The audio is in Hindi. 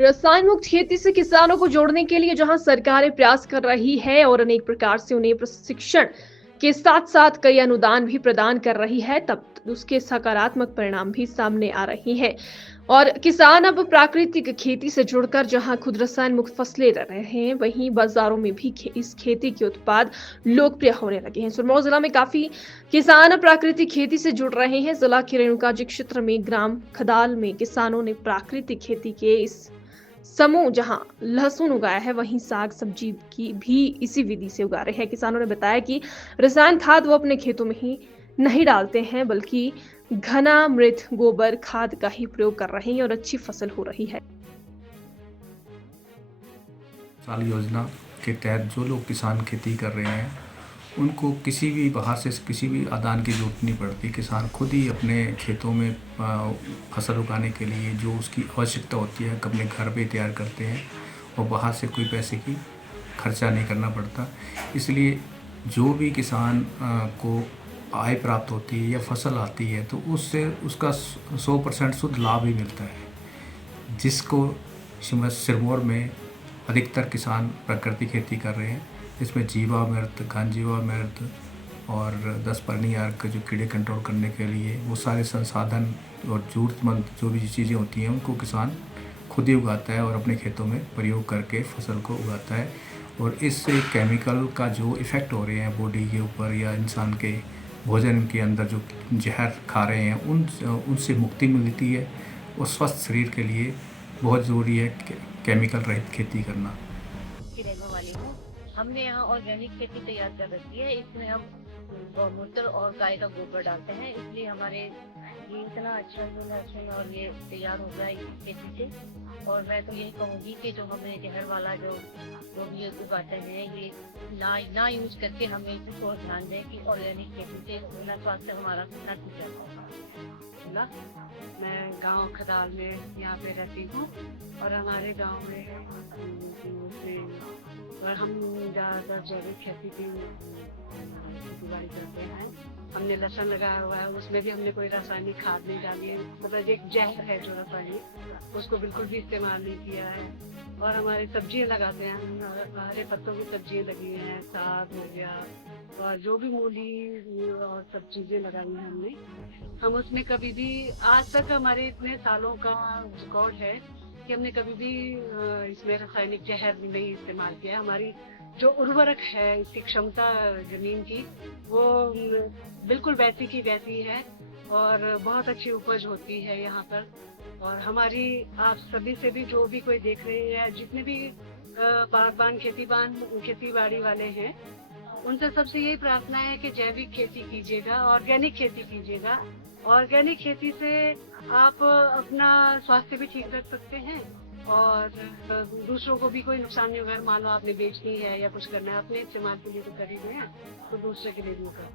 रसायन मुक्त खेती से किसानों को जोड़ने के लिए जहां सरकारें प्रयास कर रही है और अनेक प्रकार से उन्हें प्रशिक्षण के साथ साथ कई अनुदान भी प्रदान कर रही है, तब उसके सकारात्मक परिणाम भी सामने आ रहे हैं। और किसान अब प्राकृतिक खेती से जुड़कर जहां खुद रसायन मुक्त फसलें ले रहे हैं, वहीं बाजारों में भी इस खेती के उत्पाद लोकप्रिय होने लगे हैं। सिरमौर जिला में काफी किसान प्राकृतिक खेती से जुड़ रहे हैं। जिला के रेणुका जी क्षेत्र में ग्राम खदाल में किसानों ने प्राकृतिक खेती के इस समूह जहां लहसुन उगाया है, वहीं साग सब्जी की भी इसी विधि से उगा रहे हैं। किसानों ने बताया कि रसायन खाद वो अपने खेतों में ही नहीं डालते हैं, बल्कि घना मृत गोबर खाद का ही प्रयोग कर रहे हैं और अच्छी फसल हो रही है। साल योजना के तहत जो लोग किसान खेती कर रहे हैं उनको किसी भी बाहर से किसी भी आदान की जरूरत नहीं पड़ती। किसान खुद ही अपने खेतों में फसल उगाने के लिए जो उसकी आवश्यकता होती है अपने घर पे तैयार करते हैं और बाहर से कोई पैसे की खर्चा नहीं करना पड़ता। इसलिए जो भी किसान को आय प्राप्त होती है या फसल आती है तो उससे उसका 100% शुद्ध लाभ ही मिलता है, जिसको सिरमौर में अधिकतर किसान प्राकृतिक खेती कर रहे हैं। इसमें जीवामृत, घनजीवामृत और 10 परनी अर्क जो कीड़े कंट्रोल करने के लिए वो सारे संसाधन और ज़रूरतमंद जो भी चीज़ें होती हैं उनको किसान खुद ही उगाता है और अपने खेतों में प्रयोग करके फसल को उगाता है। और इससे केमिकल का जो इफ़ेक्ट हो रहे हैं बॉडी के ऊपर या इंसान के भोजन के अंदर जो जहर खा रहे हैं उनसे मुक्ति मिलती है। और स्वस्थ शरीर के लिए बहुत ज़रूरी है केमिकल रहित खेती करना। की रहने वाली हूँ। हमने यहाँ ऑर्गेनिक खेती तैयार कर रखी है। इसमें हम गौमूत्र और गाय का गोबर डालते हैं, इसलिए हमारे ये इतना अच्छा जो लहसुन और ये तैयार हो गया है इस खेती से। और मैं तो यही कहूँगी कि जो हमें जहर वाला जो ये उगाते हैं ये ना यूज करके हमें इस पर थोड़ा ध्यान दें कि ऑर्गेनिक खेती से अपना स्वास्थ्य हमारा कितना ठीक रहता है। मैं गांव खदाल में यहाँ पे रहती हूँ और हमारे गांव में और हम ज़्यादातर जैविक खेती की बाड़ी करते हैं। हमने लहसुन लगाया हुआ है, उसमें भी हमने कोई रासायनिक खाद नहीं डाली है। मतलब एक जहर है जो रासायनिक, उसको बिल्कुल भी इस्तेमाल नहीं किया है। और हमारी सब्जियां लगाते हैं हम, हरे पत्तों की सब्जियां लगी हैं, साग हो गया और जो भी मूली और सब चीज़ें लगाई हैं हमने। हम उसमें कभी भी आज तक हमारे इतने सालों का रिकॉर्ड है कि हमने कभी भी इसमें रासायनिक जहर नहीं इस्तेमाल किया। हमारी जो उर्वरक है, इसकी क्षमता जमीन की, वो बिल्कुल वैसी की वैसी है और बहुत अच्छी उपज होती है यहाँ पर। और हमारी आप सभी से भी जो भी कोई देख रहे हैं, जितने भी बागबान खेती बाड़ी वाले हैं, उनसे सबसे यही प्रार्थना है कि जैविक खेती कीजिएगा, ऑर्गेनिक खेती कीजिएगा। ऑर्गेनिक खेती से आप अपना स्वास्थ्य भी ठीक रख सकते हैं और दूसरों को भी कोई नुकसान नहीं होगा। मान लो आपने बेचनी है या कुछ करना है, अपने इस्तेमाल के लिए तो कर ही रहे हैं, तो दूसरे के लिए भी कर।